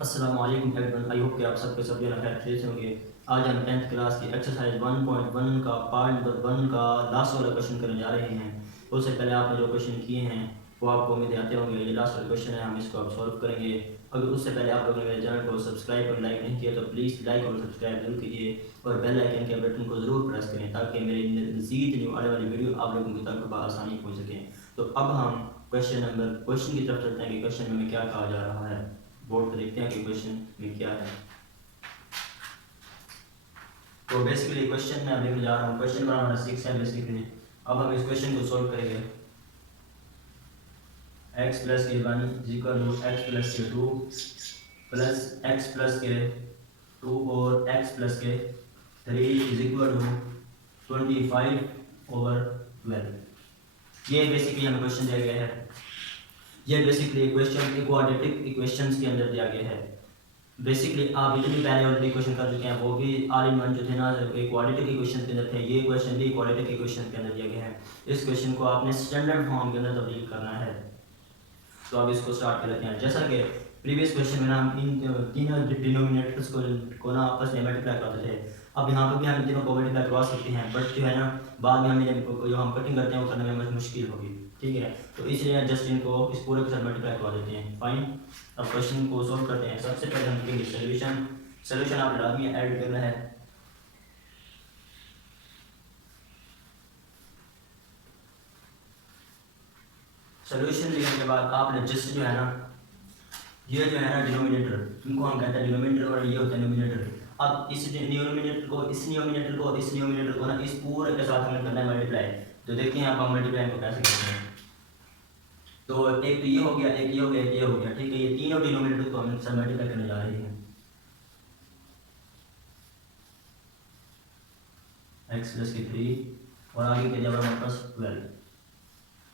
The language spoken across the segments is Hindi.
अस्सलाम वालेकुम एवरीवन। आई होप कि आप सबके सब जो है खैर से होंगे। आज हम 10th क्लास की एक्सरसाइज 1.1 का पार्ट नंबर 1 का लास्ट वाला क्वेश्चन करने जा रहे हैं। उससे पहले आपने जो क्वेश्चन किए हैं वो आपको उम्मीद आते होंगे। ये लास्ट वाला क्वेश्चन है, हम इसको अब सॉल्व करेंगे। अगर उससे पहले आप लोगों ने मेरे चैनल को सब्सक्राइब और लाइक नहीं किया तो प्लीज़ लाइक और सब्सक्राइब जरूर कीजिए और बेल आइकन के बटन को ज़रूर प्रेस करें ताकि मेरी मज़ीद न्यू आने वाली वीडियो आप लोगों तक आसानी पहुँच सकें। तो अब हम क्वेश्चन की तरफ चलते हैं कि क्वेश्चन में क्या कहा जा रहा है। बोर्ड पर देखते हैं कि क्वेश्चन में क्या है। तो बेसिकली क्वेश्चन में लिखने जा रहा हूँ, क्वेश्चन नंबर हमारा 6 है बेसिकली। अब हम इस क्वेश्चन को सॉल्व करेंगे। x प्लस के 1 इक्वल टू x प्लस के 2 प्लस x प्लस के 2 और x प्लस के 3 इज इक्वल टू 25/12। ये बेसिकली हमें क्वेश्चन दिया गया है। ये बेसिकली क्वेश्चन क्वाड्रेटिक इक्वेशंस के अंदर दिया गया है। बेसिकली आप जितनी पहले ऑलरेडी क्वेश्चन कर चुके हैं वो भी ऑल इन वन जो थे ना क्वाड्रेटिक इक्वेशन के अंदर थे। ये क्वेश्चन भी क्वाड्रेटिक इक्वेशन के अंदर दिया गया है। इस क्वेश्चन को आपने स्टैंडर्ड फॉर्म के अंदर तब्दील करना है। तो अब इसको स्टार्ट कर लेते हैं। जैसा कि प्रीवियस क्वेश्चन में हम इन तीनों डिनोमिनेटर्स को ना आपस में मल्टीप्लाई करते थे। अब यहाँ पर भी हम तीनों को मल्टीप्लाई करवा सकते हैं, बट जो है ना बाद में हमें जो हम कटिंग करते हैं वो करने में मुश्किल होगी, ठीक है। तो इसलिए जस्ट इनको इस पूरे के साथ मल्टीप्लाई करवा देते हैं। फाइन, अब क्वेश्चन को सोल्व करते हैं। सबसे पहले हम लिखेंगे सोल्यूशन आपने लाजमी ऐड करना है। सोल्यूशन लिखने के बाद आपने जस्ट जो है ना ये जो है ना डिनोमिनेटर, इनको हम कहते हैं डिनोमिनेटर और ये होता है न्यूमिनेटर। अब इस डिनोमिनेटर को इस न्यूमिनेटर को इस न्यूमिनेटर को ना इस पूरे के साथ हमें करना है मल्टीप्लाई। तो देखते हैं आप हम मल्टीप्लाई को कैसे करते हैं। तो एक तो ये हो गया, एक ये हो गया, एक ये हो गया, ठीक है। ये तीनों डिनोमिनेटर को हम सब मल्टीप्लाई करने जा रहे हैं। x प्लस के 3 और आगे के जब हमारे पास 12,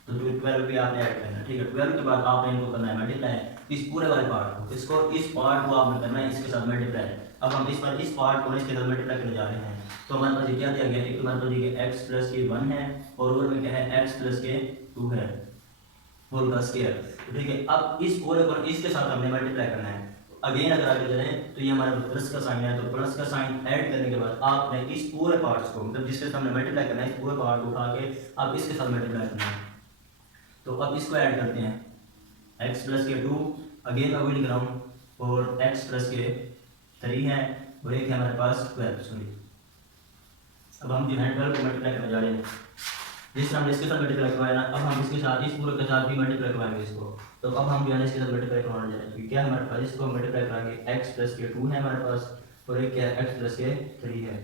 तो 12 भी आपने ऐड करना है, ठीक है। 12 के बाद आपने इनको करना है मल्टीप्लाई, इस पूरे वाले पार्ट को इस पार्ट को आपने करना है इसके साथ मल्टीप्लाई। अब हम इस पार्ट को इसके साथ मल्टीप्लाई करने जा रहे हैं। तो हमारे पास ये क्या दिया गया है, एक तो हमारे पास ये x प्लस के 1 है और ऊपर में क्या है x प्लस के 2 है होल का स्क्वायर, ठीक है। अब इस पूरे को इसके साथ हमने मल्टीप्लाई करना है। अगेन अगर आगे चलें तो ये हमारा प्लस का साइन है, तो प्लस का साइन ऐड करने के बाद आपने इस पूरे पार्ट्स को मतलब जिसके साथ हमने मल्टीप्लाई करना है इस पूरे पार्ट को उठा के अब इसके साथ मल्टीप्लाई करना है। तो अब इसको ऐड करते हैं, x प्लस के 2 अगेन मैं वही लिख रहा हूँ और x प्लस के 3 है और एक है हमारे पास 12, सॉरी। अब हम जो है 12 को मल्टीप्लाई करने जा रहे हैं। जिस तरह हमने इसके साथ मल्टीप्लाई करवाया ना, अब हम इसके साथ इस पूरे के साथ भी मल्टीप्लाई करवाएंगे इसको। तो अब हम जो है इसके साथ मल्टीप्लाई करवाने जा रहे हैं। क्या हमारे पास इसको मल्टीप्लाई कराएंगे, x प्लस के 2 है हमारे पास और एक क्या है x प्लस के 3 है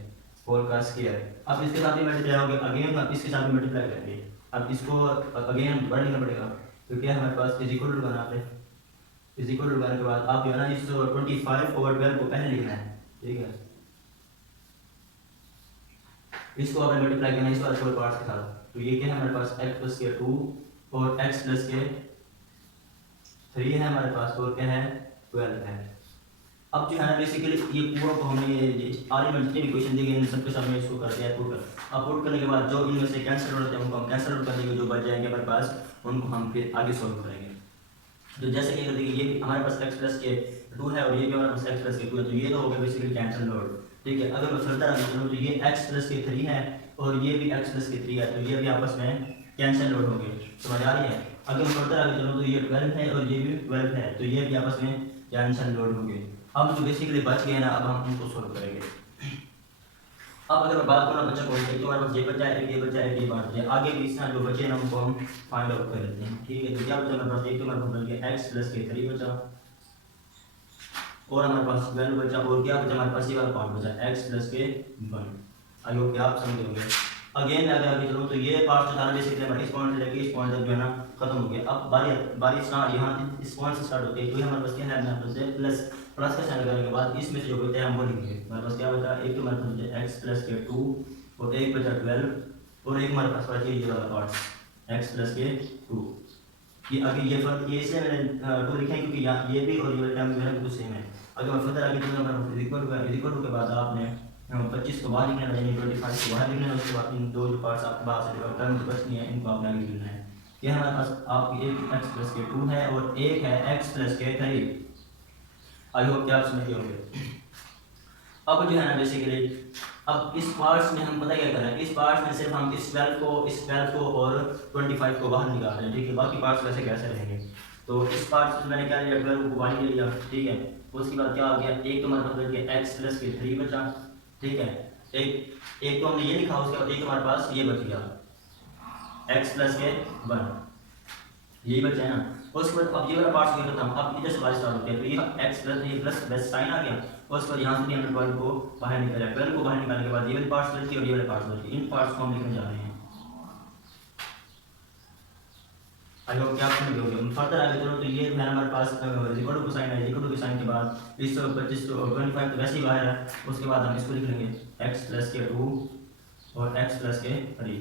होल का स्क्वायर। अब इसके साथ भी मल्टीप्लाई होगा, अगेन हम इसके साथ भी मल्टीप्लाई करेंगे। अब इसको अगेन दोबारा लिखना पड़ेगा। तो क्या हमारे पास इज इक्वल टू बनाना है, इज इक्वल टू लगाने के बाद आप जो है ना इस 25/12 को पहले लिखना है, ठीक है। इसको आपने मल्टीप्लाई करना है इस वाले पूरे पार्ट्स के साथ। तो ये क्या है हमारे पास x प्लस के 2 और x प्लस के 3 है हमारे पास और क्या है 12 है। अब जो है ना बेसिकली ये पूरा को हमने ये आर्गुमेंट जितने भी क्वेश्चन दिए गए इन सबके सामने इसको कर दिया है पुट कर। अब पुट करने के बाद जो इनमें से कैंसिल होते हैं उनको हम कैंसिल आउट कर देंगे, जो बच जाएंगे हमारे पास उनको हम फिर आगे सॉल्व करेंगे। तो जैसे कि देखिए ये भी हमारे पास x प्लस के 2 है और ये भी हमारे पास x प्लस के 2 है, तो ये तो हो गया बेसिकली कैंसिल आउट, ठीक है। अगर मैं फर्दर आगे चलूँ तो ये x प्लस के 3 है और ये भी x प्लस के 3 है, तो ये भी आपस में कैंसिल आउट होंगे, समझ आ रही है। अगर मैं फर्दर आगे चलूँ तो ये 12 है और ये भी 12 है, तो ये भी आपस में कैंसिल आउट होंगे। अब जो बेसिकली बच गए ना अब हम उनको सोल्व करेंगे। अब अगर मैं बात करूँ बच्चा को तो हमारे पास ये बच्चा है, एक ये बच्चा है, एक ये बात है, आगे भी इस तरह जो बचे ना उनको हम फाइंड आउट कर लेते हैं, ठीक है। तो क्या बचा हमारे पास, एक तो हमारे पास बच गया x प्लस के 3 बचा और हमारे पास 12 बचा और क्या बचा हमारे पास ये वाला पार्ट बचा x प्लस के 1। आई होप कि आप समझ होंगे। अगेन अगर आगे चलो तो ये पार्ट जो था ना बेसिकली हमारे इस पॉइंट से लेके इस पॉइंट तक जो है ना खत्म हो गया। अब बारी स्टार्ट यहाँ इस पॉइंट से स्टार्ट होती है, तो हमारे पास क्या है हमारे पास प्लस का साइन लगाने के बाद इसमें से जो बचा है हम वो लिखेंगे। हमारे पास क्या बचा, एक तो हमारे पास बचा x प्लस के 2 और एक बचा 12 और एक हमारे पास बचा ये वाला पार्ट x प्लस के 2। ये अभी ये फर्क ये इसलिए मैंने 2 लिखा है क्योंकि यहाँ ये भी और ये वाला टर्म जो है बिल्कुल सेम है। अगर मैं फर्दर आगे चलूँगा हमारे इक्वल टू के बाद आपने 25 को बाहर लिखना है, यानी 25 को बाहर लिखना है। उसके बाद इन दो जो पार्ट्स आपके पास है जो टर्म जो बचनी है इनको आपने आगे लिखना है। यह हमारे पास आपकी एक x प्लस के 2 है और एक है x प्लस के 3। आई होप कि आप समझ गए होंगे। अब जो है ना बेसिकली अब इस पार्ट्स में हम पता क्या कर रहे हैं, इस पार्ट्स में सिर्फ हम इस 12 को और 25 को बाहर निकाल रहे हैं, ठीक है। बाकी पार्ट्स वैसे कैसे रहेंगे। तो इस पार्ट्स में मैंने क्या लिया, 12 को बाहर ले लिया, ठीक है। उसके बाद क्या हो गया, एक तो हमारे पास बच गया x प्लस के 3 बचा, ठीक है। एक तो हमने ये लिखा, उसके बाद एक हमारे पास ये बच गया x प्लस के 1, यही बचा है ना। उसके बाद अब ये वाला पार्ट क्या करता हूँ, अब इधर से बात स्टार्ट होती है। तो ये x प्लस ये प्लस साइन आ गया, और उसके बाद यहाँ से भी हमने 12 को बाहर निकाला, 12 को बाहर निकालने के बाद ये वाले पार्ट्स बचती है और ये वाले पार्ट्स बचती है। इन पार्ट्स को हम लिखने जा रहे हैं। आई होप क्या आप समझ गए होंगे। फर्दर आगे चलो तो ये है हमारे पास इक्वल टू साइन है, इक्वल टू साइन के बाद इस 25 तो 25 तो वैसे ही बाहर है। उसके बाद हम इसको लिख लेंगे x प्लस के 2 और x प्लस के 3।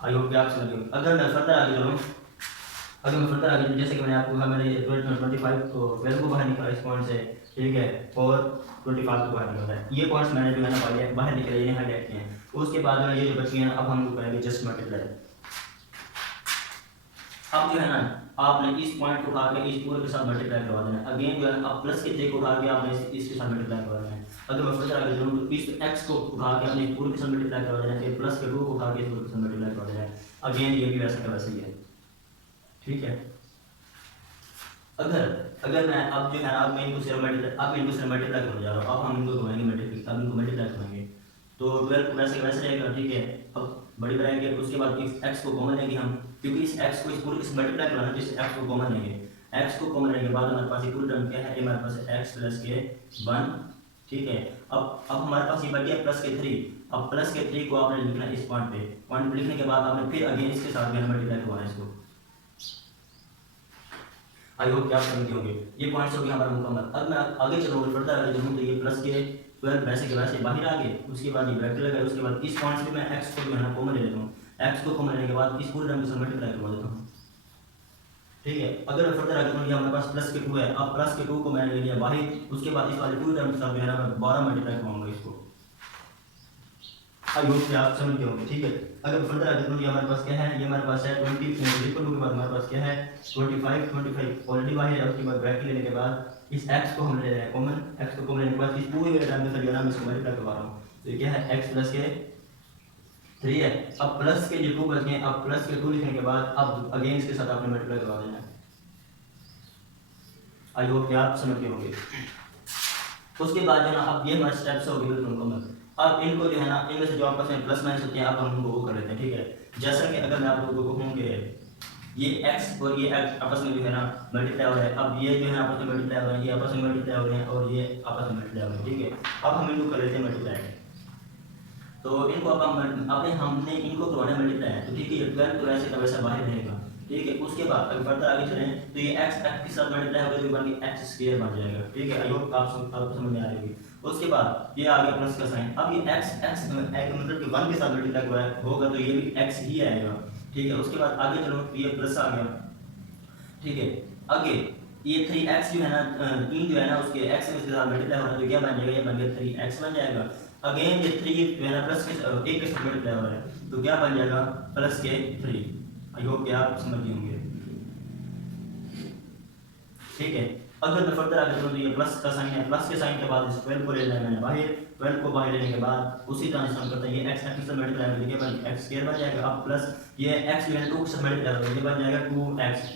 आई होप क्या आप समझ गए। अगर मैं फर्दर आगे चलूँ, जैसे कि मैंने आपको कहा, मैंने 25 को 12 को बाहर निकाला इस पॉइंट से, ठीक है, और 25 को बाहर निकाला है। ये पॉइंट्स मैंने जो है ना बाहर निकले, ये हाईलाइट किए हैं। उसके बाद में ये जो बची है ना, अब हम करेंगे जस्ट मल्टीप्लाई। अब जो है ना आपने इस पॉइंट को उठा के इस पूरे के साथ मल्टीप्लाई करवा देना। अगेन जो है अब प्लस के 3 को उठा के आपने इसके साथ मल्टीप्लाई करवा देना है। अगर मैं फर्दर आगे चलूँ तो इस x को उठा के आपने पूरे के साथ मल्टीप्लाई करवा देना है, फिर प्लस के 2 को उठा के इस पूरे के साथ मल्टीप्लाई करवा देना है। अगेन ये भी वैसा का वैसा ही है, ठीक है। अगर मैं अब जो है अब मैं इनको सिर्फ मल्टीप्लाई करने जा रहा हूँ। अब हम इनको घुमाएंगे मल्टीप्लाई करेंगे, तो 12 वैसे वैसे रहेगा, ठीक है। अब बड़ी बनाएंगे, उसके बाद इस x को कॉमन लेंगे हम, क्योंकि इस x को इस पूरे से मल्टीप्लाई करना है, तो इस x को कॉमन लेंगे। x को कॉमन लेने के बाद हमारे पास ये पूरी टर्म क्या है, ये हमारे पास है x प्लस के 1, ठीक है। अब हमारे पास ये बच गया प्लस के 3। अब प्लस के 3 को आपने लिखना है इस पॉइंट पे लिखने के बाद आपने फिर अगेन इसके साथ में मल्टीप्लाई करवाना है इसको। आई होप क्या आप समझ गए होंगे। ये पॉइंट्स हो गया हमारा मुकम्मल। अब मैं आगे चलूँ, फर्दर आगे चलूँ तो ये प्लस के 12 वैसे के वैसे बाहर आ गए। उसके बाद ये ब्रैकेट लगा, उसके बाद इस पॉइंट से मैं x को जो है ना कॉमन ले लेता हूँ। x को कॉमन लेने के बाद इस पूरे टर्म के साथ मल्टीप्लाई करवा देता हूँ, ठीक है। अगर मैं फर्दर आगे चलूँ, हमारे पास प्लस के 2 है। अब प्लस के 2 को मैंने ले लिया बाहर, उसके बाद इस वाले पूरे टर्म के साथ जो है ना मैं 12 मल्टीप्लाई करवाऊंगा इसको। आई होप आप समझ गए होंगे, ठीक है। अगर फर्दर आगे चलूँ, हमारे पास क्या है, ये हमारे पास है 20 इक्वल टू के बाद हमारे पास क्या है 25 ऑलरेडी बाहर है। उसके बाद ब्रैकेट लेने के बाद इस x को हम ले रहे हैं कॉमन, x को कॉमन लेने के बाद इस पूरे टर्म के साथ जो है ना मैं इसको मल्टीप्लाई करवा रहा हूँ। तो ये क्या है x प्लस के 3 है। अब प्लस के जो 2 बच गए, अब प्लस के 2 लिखने के बाद अब अगेन इसके साथ आपने मल्टीप्लाई करवा देना है। आई होप कि आप समझ गए होंगे। उसके बाद जो है ना अब ये हमारे स्टेप्स हो गए बिल्कुल मुकम्मल। अब इनको जो है ना इनमें से जो आपस में प्लस माइनस होते हैं, अब हम उनको वो कर लेते हैं, ठीक है। जैसा कि अगर मैं आप लोगों को कहूँ कि ये x और ये x आपस में जो है ना मल्टीप्लाई हो रहा है, अब ये जो है आपस में मल्टीप्लाई हो रहे हैं, ये आपस में मल्टीप्लाई हो रहे हैं और ये आपस में मल्टीप्लाई हो रहे हैं, ठीक है। अब हम इनको कर लेते हैं मल्टीप्लाई। तो इनको अब हमने इनको करवाना मल्टीप्लाई है, तो ठीक है। ये 12 तो वैसे का वैसा बाहर रहेगा, ठीक है। उसके बाद अगर फर्दर आगे चलें तो ये x के साथ मल्टीप्लाई होगा तो ये बन के x स्क्वायर बन जाएगा, ठीक है। आई होप आपको समझ में आ रही होगी। उसके बाद ये आ गया प्लस का साइन। अब ये x मतलब कि 1 के साथ मल्टीप्लाई होगा तो ये भी x ही आएगा, ठीक है। उसके बाद आगे चलो, ये प्लस आ गया, ठीक है। आगे ये 3x जो है ना 3 जो है ना उसके x में इसके साथ मल्टीप्लाई हो रहा है, तो क्या बन जाएगा, ये बन गया 3x बन जाएगा। अगेन ये 3 जो है ना प्लस के 1 के साथ मल्टीप्लाई हो रहा है, तो क्या बन जाएगा प्लस के 3। आई होप कि आप समझ गए होंगे, ठीक है। अगर मैं फर्दर आगे चलूँ तो ये प्लस का साइन है, प्लस के साइन के बाद इस 12 को ले लेना है मैंने बाहर, 12 को बाहर लेने के बाद उसी तरह से हम करते हैं, ये x x से मल्टीप्लाई हो जाएगा x स्क्वायर बन जाएगा। अब प्लस ये x जो है 2 से मल्टीप्लाई हो जाएगा, ये बन जाएगा 2x,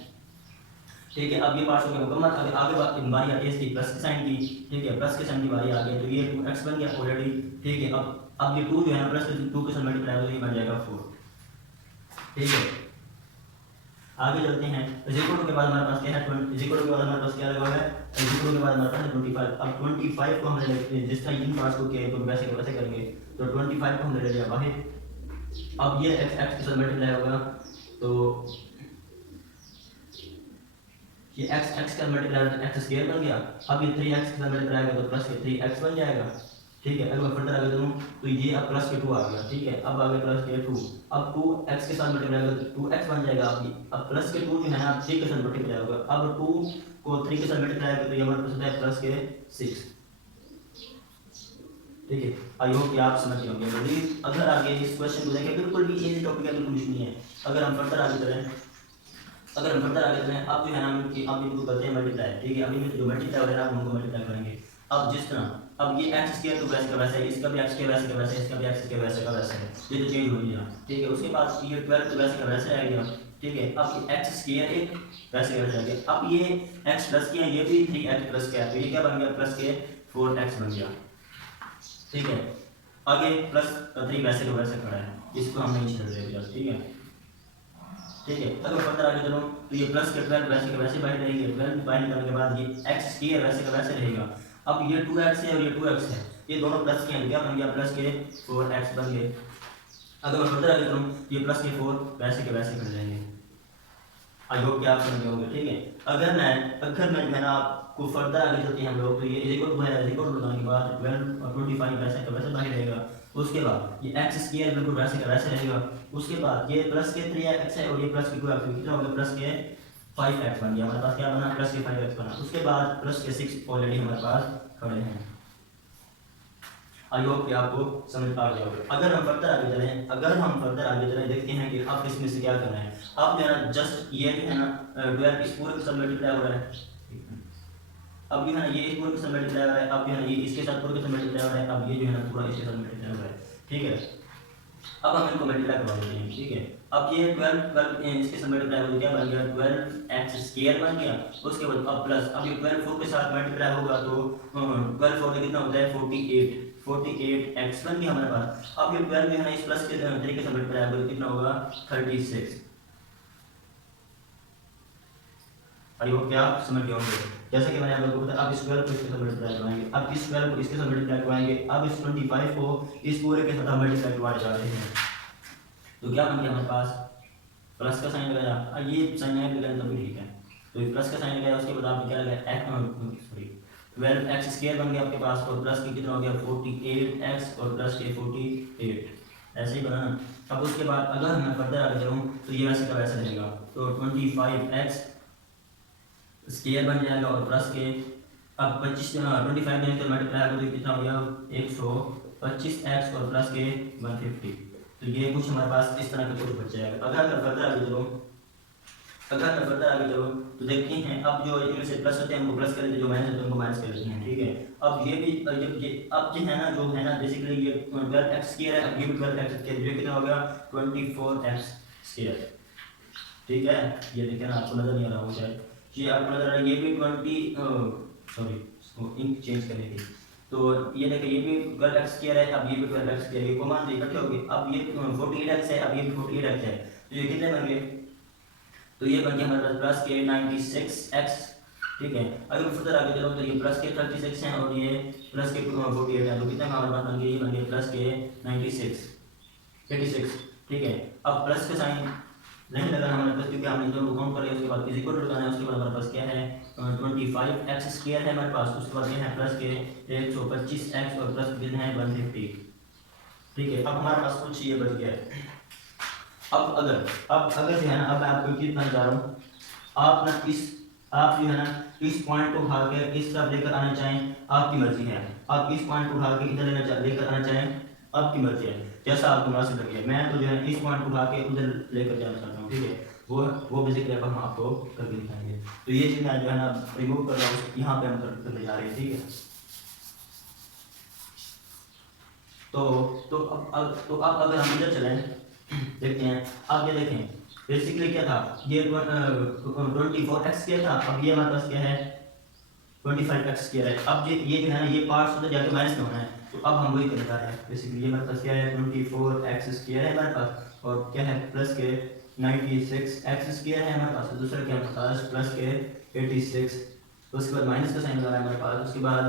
ठीक है। अब ये पार्ट हो गया मुकम्मल। आगे बारी आती है इसकी प्लस के साइन की, ठीक है। प्लस के साइन की बारी आ गई तो ये 2x बन गया ऑलरेडी, ठीक है। अब ये 2 जो है ना प्लस 2 के साथ मल्टीप्लाई हो जाएगा, बन जाएगा 4, ठीक है। आगे चलते हैं। इक्वल टू के बाद हमारे पास क्या है, इक्वल टू के बाद हमारे पास क्या लगा हुआ है, इक्वल टू के बाद हमारे पास है 25। अब 25 को हमने ले जिस तरह इन पार्ट्स को किया तो वैसे वैसे करेंगे, तो 25 को हमने ले लिया बाहर। अब ये x x के साथ मल्टीप्लाई होगा, तो ये x x का मल्टीप्लाई होगा x स्क्वायर बन गया। अब ये 3x के साथ मल्टीप्लाई होगा तो प्लस के 3x बन जाएगा, ठीक है। अगर फर्दर आगे चलूँ तो ये अब प्लस के 2 आ गया, ठीक है। अब आगे प्लस के 2, अब 2x के साथ मल्टीप्लाई होगा तो 2x बन जाएगा। अब प्लस के 2 जो है ना 3 के साथ मल्टीप्लाई होगा, अब 2 को 3 के साथ मल्टीप्लाई होगा तो ये हमारे पास है प्लस के 6, ठीक है। आई होप कि आप समझ गए होंगे। बड़ी अगर आगे इस क्वेश्चन को देखें बिल्कुल भी इजी टॉपिक है, बिल्कुल कुछ नहीं है। अगर हम फर्दर आगे चलें अगर हम फर्दर आगे चलें, अब जो है ना हम कि अब इनको करते हैं मल्टीप्लाई, ठीक है। अब इनमें जो मल्टीप्लाई वगैरह हम उनको मल्टीप्लाई करेंगे। अब जिस तरह अब ये एक्स स्क्वायर तो वैसे का वैसे है, इसका भी एक्स के वैसे का वैसे है, इसका भी एक्स के वैसे का वैसे है, ये तो चेंज हो ही गया, ठीक है। उसके बाद ये 12 तो वैसे का वैसे रह गया, ठीक है। अब ये एक्स स्क्वायर एक वैसे का वैसे रह गया। अब ये एक्स प्लस के ये भी 3x प्लस के है, तो ये क्या बन गया प्लस के 4x बन गया, ठीक है। आगे प्लस का 3 वैसे का वैसे खड़ा है, इसको हम नहीं छोड़ रहे प्लस, ठीक है, ठीक है। अगर फर्दर आगे चलो तो ये प्लस के 12 वैसे के वैसे बाहर रहेंगे, 12 बाहर निकालने के बाद ये एक्स स्क्वायर वैसे का वैसे रहेगा। अब ये 2x है और ये 2x है, ये दोनों प्लस के हैं, क्या बन गया प्लस के 4x बन गए। अगर मैं फर्दर आगे चलूँ ये प्लस के 4 वैसे के वैसे कर जाएंगे। आई होप कि आप समझ गए होंगे, ठीक है। अगर मैं जो है ना आपको फर्दर आगे चलते हैं हम लोग, तो ये इक्वल है, इक्वल लगाने के बाद 12 और 25 वैसे का वैसे बाहर रहेगा। उसके बाद ये एक्स स्क्वायर बिल्कुल वैसे का वैसे रहेगा। उसके बाद ये प्लस के 3x है और ये प्लस के 2x, कितना हो गया प्लस के 5x बन गया, हमारे पास क्या बना प्लस के 5x बना। उसके बाद प्लस के 6 ऑलरेडी हमारे पास खड़े हैं। आई होप कि आपको समझ आ गया होगा। अगर हम फर्दर आगे चलें देखते हैं कि अब इसमें से क्या करना है। अब जो है ना जस्ट ये जो है ना 12 इस पूरे के साथ मल्टीप्लाई हो रहा है, अब जो है ना ये इस पूरे के साथ मल्टीप्लाई हो रहा है, अब जो है ना ये इसके साथ पूरे के साथ मल्टीप्लाई हो रहा है, अब ये जो है ना पूरा इसके साथ मल्टीप्लाई हो रहा है, ठीक है। अब हम इनको मल्टीप्लाई करवा देते हैं, ठीक है। अब ये 12 इसके साथ मल्टीप्लाई हो गया, क्या बन गया 12x स्क्वायर बन गया। उसके बाद अब प्लस, अब ये 12 4 के साथ मल्टीप्लाई होगा तो 12 4 कितना होता है 48x बन गया हमारे पास। अब ये 12 जो है ना इस प्लस के तरीके से मल्टीप्लाई होगा तो कितना होगा 36। आई होप क्या आप समझ गए होंगे। जैसे कि मैंने आप लोगों को बताया, अब इस 12 को इसके साथ मल्टीप्लाई करवाएंगे, अब इस 12 को इसके साथ मल्टीप्लाई करवाएंगे, अब इस 25 को इस पूरे के साथ मल्टीप्लाई करवाने जा रहे हैं, तो क्या बन गया हमारे पास प्लस का साइन लगाया, ये साइन नहीं लगाया तब भी ठीक है, तो ये प्लस का साइन लगाया। उसके बाद आपने क्या लगाया 12x स्क्वायर बन गया आपके पास, और प्लस के कितना हो गया 48x और प्लस के 48, ऐसे ही बना ना। अब उसके बाद अगर मैं फर्दर आगे चलूँ तो ये वैसे का वैसे रहेगा, तो 25x स्क्वायर बन जाएगा और प्लस के अब 25 में तो मल्टीप्लाई होगा तो कितना हो गया 125x और प्लस के 150, तो ये कुछ हमारे पास इस तरह का कुछ बच जाएगा। अगर मैं फर्दर आगे चलूँ तो देखते हैं, अब जो इनमें से प्लस होते हैं उनको प्लस कर लेते हैं, जो माइनस होते हैं उनको माइनस कर लेते हैं, ठीक है। अब ये भी अब जो है ना बेसिकली ये 12x स्क्वायर है, अब ये भी 12x स्क्वायर, ये कितना हो गया 24x स्क्वायर, ठीक है। ये देखिए ना आपको नजर नहीं आ रहा हो शायद, ये आपको नजर आ रहा है, ये भी 20 इंक चेंज करने की, तो ये देखिए ये भी 12x स्क्वायर है, अब ये भी 12x स्क्वायर, ये कॉमन से इकट्ठे हो गए। अब ये 48x है, अब ये भी 48x है, तो ये कितने बन गए, तो ये बन गया हमारे पास प्लस के 96x, ठीक है। अगर फर्दर आगे चलो तो ये प्लस के 36 हैं और ये प्लस के 48 है, तो कितना हमारे पास बन गया, ये बन गया प्लस के 86, ठीक है। अब प्लस का साइन नहीं लगाना हमारे पास, क्योंकि हमने दोनों को काउंट कर लिया, उसके बाद इज इक्वल लगाना है। उसके बाद हमारे पास क्या है 25x स्क्वायर है हमारे पास, उसके बाद ये है प्लस के 125x और प्लस कितना है 150, ठीक है। अब हमारे पास कुछ ये बच गया है। अब अगर जो है ना, अब मैं आपको कितना जा रहा हूँ, आप जो है ना इस पॉइंट को उठा के इस तरफ लेकर आना चाहें, आपकी मर्जी है। आप इस पॉइंट को उठा के इधर लेकर आना चाहें, आपकी मर्जी है, जैसा आपको मुनासिब लगे। मैं तो जो है इस पॉइंट को उठा के उधर लेकर जाना चाहता हूँ, ठीक है। वो बेसिकली अब हम आपको करके दिखाएंगे। तो ये चीज़ मैं जो है ना रिमूव कर रहा हूँ, यहाँ पे हम करने जा रहे हैं, ठीक है। तो अब अगर हम इधर चलें देखते हैं, अब ये देखें बेसिकली क्या था, ये 24x क्या था, अब ये हमारे पास क्या है 25x स्क्वायर है। अब ये जो है ना ये पार्ट्स उधर जाके माइनस में होना है, तो अब हम वही करने जा रहे हैं। बेसिकली ये हमारे पास क्या है 24x स्क्वायर है हमारे पास, और क्या है प्लस के 96x स्क्वायर है हमारे पास, दूसरा क्या हमारे पास प्लस के 86, तो उसके बाद माइनस का साइन लगा है हमारे पास, उसके बाद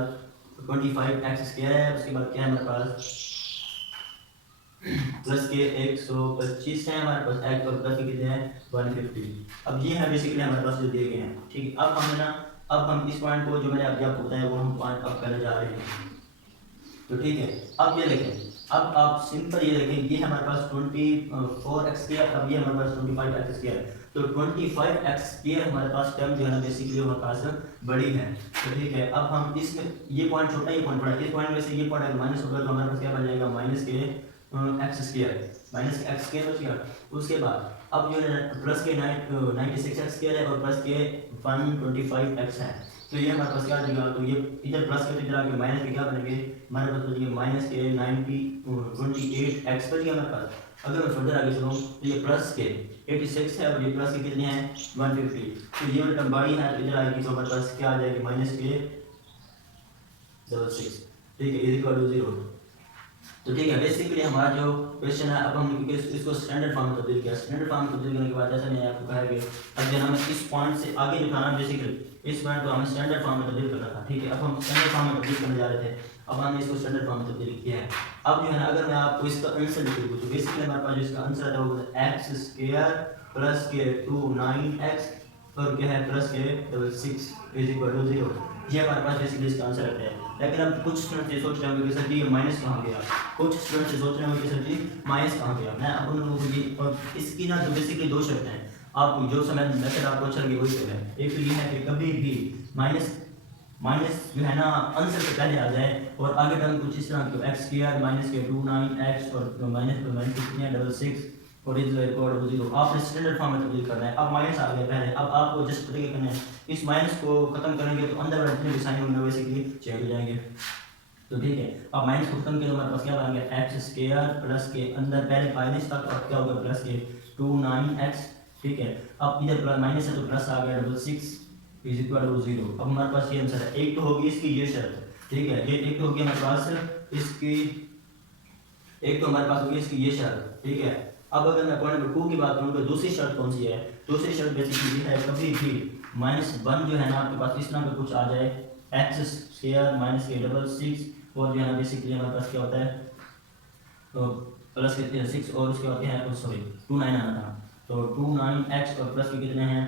25x स्क्वायर है, उसके बाद क्या है हमारे पास प्लस के 125 है हमारे पास, x और प्लस के कितने हैं 150। अब ये है बेसिकली हमारे पास जो दिए गए हैं, ठीक है। अब हम इस पॉइंट को जो मैंने अभी आपको बताया वो हम पॉइंट अब करने जा रहे हैं, तो ठीक है। अब ये देखें, अब आप सिंपल ये देखें, ये हमारे पास 24x स्क्वायर, अब ये हमारे पास 25x स्क्वायर, तो 25x स्क्वायर हमारे पास टर्म जो है ना बेसिकली हमारे पास बड़ी है, तो ठीक है। अब हम इसमें ये पॉइंट छोटा, ये पॉइंट बड़ा, इस पॉइंट में से ये पॉइंट अगर माइनस होगा तो हमारे पास क्या बन जाएगा माइनस के x स्क्वायर, माइनस के x स्क्वायर बच गया। उसके बाद अब जो है प्लस के 96x स्क्वायर है और प्लस के 125x है, तो ये हमारे पास क्या आ जाएगा, तो ये इधर प्लस के तो इधर आके माइनस के क्या बनेंगे, हमारे पास बचेंगे माइनस के 28x बच गया हमारे पास। अगर मैं फर्दर आगे चलूँ तो ये प्लस के 86 है और ये प्लस के कितने हैं 150, तो ये वाली टर्म बड़ी है तो इधर आएगी, तो हमारे पास क्या आ जाएगी माइनस के 66, ठीक है, इज इक्वल टू 0। तो ठीक है, बेसिकली हमारा जो क्वेश्चन है, अब हम इसको स्टैंडर्ड फॉर्म में तब्दील किया। स्टैंडर्ड फॉर्म में तब्दील करने के बाद जैसा मैंने आपको कहा कि अब जो हमें इस पॉइंट से आगे दिखाना, बेसिकली इस पॉइंट को हमें स्टैंडर्ड फॉर्म में तब्दील करना था, ठीक है। अब हम स्टैंडर्ड फॉर्म में तब्दील करने जा रहे थे, अब हमने इसको स्टैंडर्ड फॉर्म में तब्दील किया है। अब जो है ना, अगर मैं आपको इसका आंसर लिख दूँ तो बेसिकली हमारे पास जो इसका आंसर आता है वो एक्स स्क्वायर प्लस के 29x और क्या है प्लस के 66 इज इक्वल टू 0। ये हमारे पास बेसिकली इसका आंसर आता है। लेकिन अब कुछ स्टूडेंट ये सोच रहे होंगे कि सर जी ये माइनस कहाँ गया, कुछ स्टूडेंट ये सोच रहे होंगे कि सर जी माइनस कहाँ गया। मैं अब उन लोगों को ये, और इसकी ना जो बेसिकली दो शर्तें हैं, आप जो समय मेथड आपको अच्छा लगे वही सब है। एक तो ये है कि कभी भी माइनस जो है ना आंसर से पहले आ जाए और आगे टर्म कुछ इस तरह एक्स स्क्वायर माइनस के 29x और माइनस कितने हैं 66 और इज इक्वल टू 0। आपने स्टैंडर्ड फॉर्म में तब्दील करना है। अब माइनस आ गया पहले, अब आपको जस्ट पता क्या करना है, इस माइनस को खत्म करेंगे तो अंदर वाले जितने भी साइन होंगे बेसिकली चेंज हो जाएंगे। तो ठीक है, अब माइनस को खत्म किया तो हमारे पास क्या बनेगा एक्स स्क्वायर प्लस के अंदर पहले माइनस था तो अब क्या होगा प्लस के 29x, ठीक है। अब इधर माइनस है तो प्लस आ गया 66 इज इक्वल टू 0। अब हमारे पास ये आंसर है। एक तो होगी इसकी ये शर्त, ठीक है, ये एक तो होगी हमारे पास इसकी, एक तो हमारे पास होगी इसकी ये शर्त, ठीक है। अब अगर मैं पॉइंट नंबर 2 की बात करूँ तो दूसरी शर्त कौन सी है, दूसरी शर्त बेसिकली ये है कभी भी -1 जो है ना आपके पास इस तरह का कुछ आ जाए एक्स स्क्वायर माइनस के 66 और जो है ना बेसिकली हमारे पास क्या होता है तो प्लस के 6 और उसके बाद क्या है सॉरी 29 आना था, तो 29x और प्लस के कितने हैं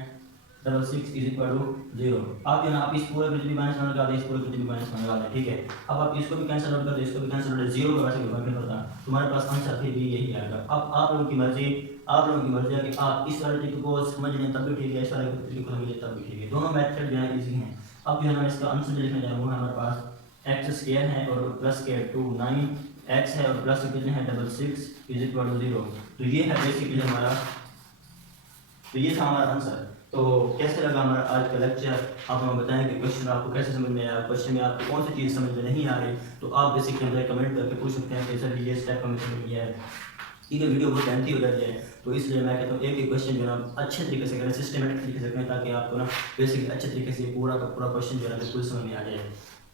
66 इज इक्वल टू 0। आप जो ना आप इस पूरे को भी माइनस में लगा दें, इस पूरे को भी माइनस में लगा दें, ठीक है। अब आप इसको भी कैंसिल आउट कर दो, इसको भी कैंसिल आउट, 0 का वैसे भी फर्क नहीं पड़ता, तुम्हारे पास आंसर फिर भी यही आएगा। अब आप लोगों की मर्जी, आप लोगों की मर्जी है कि आप इस वाले तरीके को समझ लें तब भी ठीक है, इस वाले तरीके को समझ लें तब भी ठीक है, दोनों मेथड जो है इजी हैं। अब जो है ना इसका आंसर जो लिखने जा रहा हूँ हमारे पास एक्स स्क्वायर है और प्लस के 29x है और प्लस कितने हैं 66 इज इक्वल टू 0। तो ये है बेसिकली हमारा, तो ये था हमारा आंसर। तो कैसे लगा हमारा आज का लेक्चर, आप हमें बताएं कि क्वेश्चन आपको कैसे समझ में आया, क्वेश्चन में आपको कौन सी चीज़ समझ में नहीं आ रही, तो आप बेसिकली हमें कमेंट करके पूछ सकते हैं कि सर ये स्टेप हमें समझ में आया है, ठीक है। वीडियो बहुत लेंथी हो जाती है तो इसलिए मैं कहता हूँ एक क्वेश्चन जो है ना अच्छे तरीके से करें, सिस्टमेटिक तरीके से करें, ताकि आपको ना बेसिकली अच्छे तरीके से पूरा का पूरा क्वेश्चन जो है ना बिल्कुल समझ में आ जाए।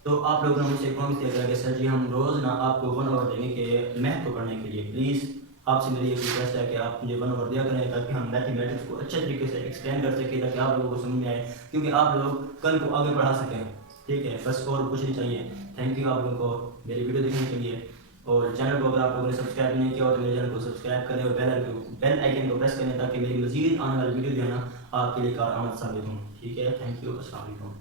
तो आप लोगों ने मुझसे प्रॉमिस किया था कि सर जी हम रोज़ ना आपको 1 आवर देंगे कि मैथ को पढ़ने के लिए। प्लीज़ आपसे मेरी एक रिक्वेस्ट है कि आप मुझे 1 आवर दिया करें ताकि हम मैथमेटिक्स को अच्छे तरीके से एक्सप्लेन कर सकें, ताकि आप लोगों को समझ में आए, क्योंकि आप लोग कल को आगे बढ़ा सकें, ठीक है। बस और कुछ नहीं चाहिए। थैंक यू आप लोगों को मेरी वीडियो देखने के लिए, और चैनल को अगर आप लोगों ने सब्सक्राइब नहीं किया हो तो मेरे चैनल को सब्सक्राइब करें और बेल आइकन को प्रेस करें ताकि मेरी मज़ीद आने वाली वीडियो जो है ना आपके लिए कारआमद साबित हो, ठीक है। थैंक यू, अस्सलाम वालेकुम।